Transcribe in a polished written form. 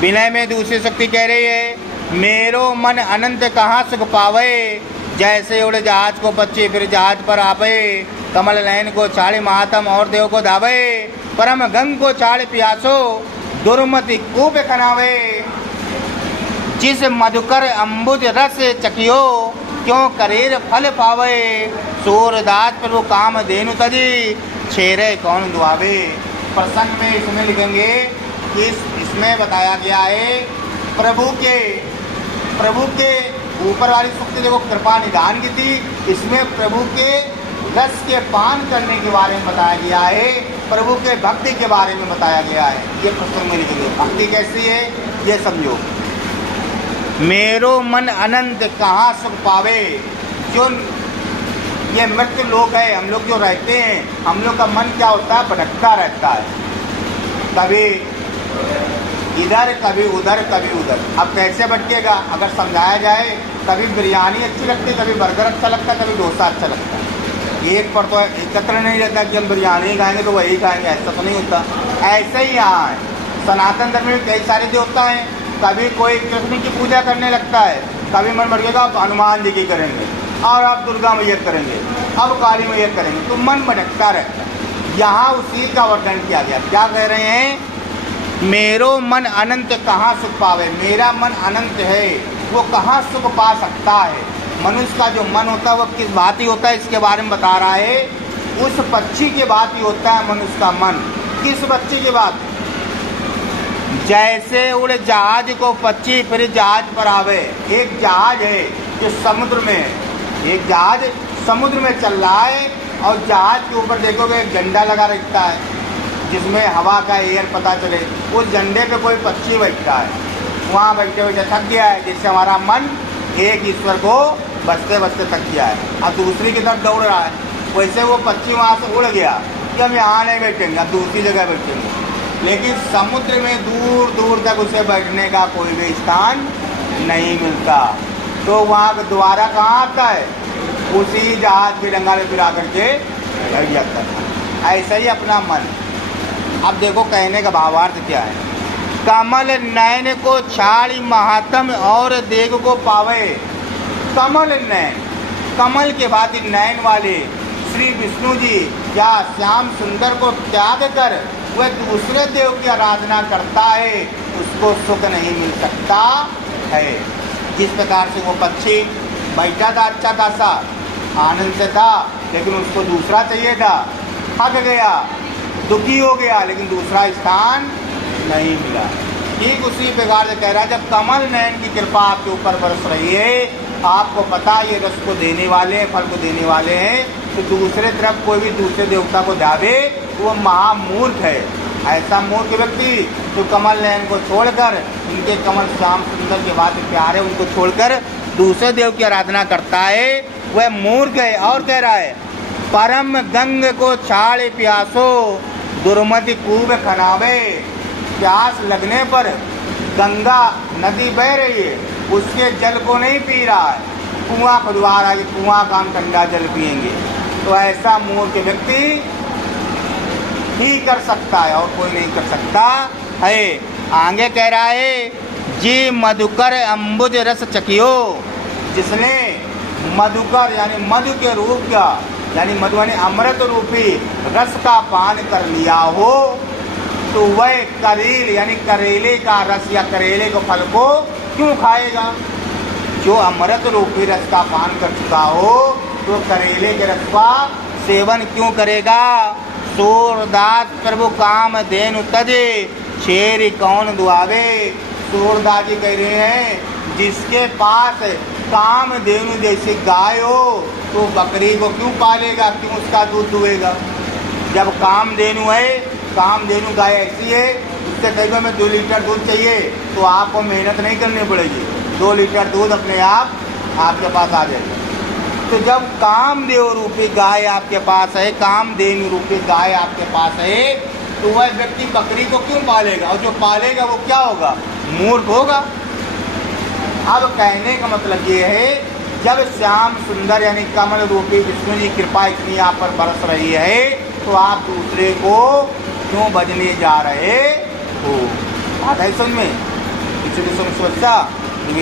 विनय में दूसरी शक्ति कह रही है, मेरो मन अनंत कहाँ सुख पावे, जैसे उड़े जहाज को बच्चे फिर जहाज पर आवे, कमल नयन को छाड़े महात्म और देव को धावे, परम गंग को छाड़े प्यासो दुर्मति कूप खनावे, जिस मधुकर अम्बुज रस चकियो क्यों करेर फल पावे, सूरदास प्रभु काम देनु तजी छेरे कौन दुआवे। प्रसंग में इसमें लिखेंगे कि इसमें बताया गया है प्रभु के ऊपर वाली सूक्ति देखो कृपा निधान की थी, इसमें प्रभु के रस के पान करने के बारे में बताया गया है, प्रभु के भक्ति के बारे में बताया गया है। ये प्रसंग में लिखेंगे भक्ति कैसी है ये समझो। मेरो मन अनंत कहाँ सुख पावे, जो ये मृत्यु लोक है, हम लोग जो रहते हैं, हम लोग का मन क्या होता है, भटकता रहता है, कभी इधर कभी उधर कभी उधर। अब कैसे भटकेगा, अगर समझाया जाए, कभी बिरयानी अच्छी लगती है, कभी बर्गर अच्छा लगता है, कभी डोसा अच्छा लगता है। एक पर तो एकत्र नहीं रहता कि हम बिरयानी खाएंगे तो वही खाएंगे, ऐसा तो नहीं होता। ऐसे ही यहाँ है, सनातन धर्म में कई सारे देवता हैं, कभी कोई कृष्ण की पूजा करने लगता है, कभी मन भटकेगा आप हनुमान जी की करेंगे, और आप दुर्गा मैया करेंगे, अब काली मैया करेंगे, तो मन भटकता रहता है। यहाँ उसी का वर्णन किया गया। क्या कह रहे हैं, मेरो मन अनंत कहाँ सुख पावे, मेरा मन अनंत है, वो कहाँ सुख पा सकता है। मनुष्य का जो मन होता है वो किस भांति होता है, इसके बारे में बता रहा है। उस पक्षी के भांति होता है मनुष्य का मन। किस पक्षी के भांति, जैसे उड़े जहाज को पक्षी फिर जहाज पर आवे। एक जहाज है जो समुद्र में है, एक जहाज समुद्र में चल रहा है, और जहाज के ऊपर देखोगे एक झंडा लगा रहता है जिसमें हवा का एयर पता चले, उस झंडे पे कोई पक्षी बैठता है, वहाँ बैठे बैठे थक गया है, जिससे हमारा मन एक ईश्वर को बसते बसते थक गया है, अब दूसरी की तरफ दौड़ रहा है। वैसे वो पक्षी वहाँ से उड़ गया कि हम यहाँ नहीं बैठेंगे, अब दूसरी जगह बैठेंगे। लेकिन समुद्र में दूर दूर तक उसे बैठने का कोई भी स्थान नहीं मिलता, तो वहाँ दोबारा कहाँ आता है, उसी जहाज की डंगा में फिरा करके बैठ जाता है। ऐसा ही अपना मन। अब देखो कहने का भावार्थ क्या है, कमल नयन को छाड़ी महात्म और देव को पावे। कमल नयन, कमल के भांति नयन वाले श्री विष्णु जी या श्याम सुंदर को त्याग कर वह दूसरे देव की आराधना करता है, उसको सुख नहीं मिल सकता है। जिस प्रकार से वो पक्षी बैठा था अच्छा खासा आनंद से था, लेकिन उसको दूसरा चाहिए था, थक गया, दुखी हो गया, लेकिन दूसरा स्थान नहीं मिला। ठीक उसी प्रकार से कह रहा है, जब कमल नयन की कृपा आपके ऊपर बरस रही है, आपको पता ये रस को देने वाले हैं, फल को देने वाले हैं, तो दूसरे तरफ कोई भी दूसरे देवता को ध्यावे वो महामूर्ख है। ऐसा मूर्ख व्यक्ति जो कमल नयन को छोड़कर, उनके कमल श्याम सुंदर के बाद प्यार है, उनको छोड़कर दूसरे देव की आराधना करता है, वह मूर्ख है। और कह रहा है, परम गंग को छाड़े प्यासो दुर्मति कूप खनावे। प्यास लगने पर गंगा नदी बह रही है, उसके जल को नहीं पी रहा है, कुआं खुदवा रहा है, कुआं का हम ठंडा जल पिएंगे। तो ऐसा मूर्ख व्यक्ति ही कर सकता है और कोई नहीं कर सकता है। आगे कह रहा है, जी मधुकर अम्बुज रस चकियो, जिसने मधुकर यानी मधु के रूप का यानी मधु यानी अमृत रूपी रस का पान कर लिया हो, तो वह करेल यानी करेले का रस या करेले के फल को क्यों खाएगा। जो अमृत रूपी रस का पान कर चुका हो तो करेले के रस का सेवन क्यों करेगा। सूरदास प्रभु काम देनु तजे छेरी कौन दुआवे। सूरदास जी कह रहे हैं, जिसके पास काम देनु जैसी गाय हो तो बकरी को क्यों पालेगा, क्यों उसका दूध दुहेगा। जब काम देनु है, काम देनु गाय ऐसी है, उससे कहेगा मैं 2 लीटर दूध चाहिए, तो आपको मेहनत नहीं करनी पड़ेगी, 2 लीटर दूध अपने आप आपके पास आ जाएगा। तो जब कामदेव रूपी गाय आपके पास है, कामधेनु रूपी गाय आपके पास है, तो वह व्यक्ति बकरी को क्यों पालेगा, और जो पालेगा वो क्या होगा, मूर्ख होगा। अब कहने का मतलब ये है, जब श्याम सुंदर यानी कमल रूपी विष्णु जी कृपा इतनी आप पर बरस रही है, तो आप दूसरे को क्यों भजने जा रहे हो। बात है सुन में, इसे तो समस्या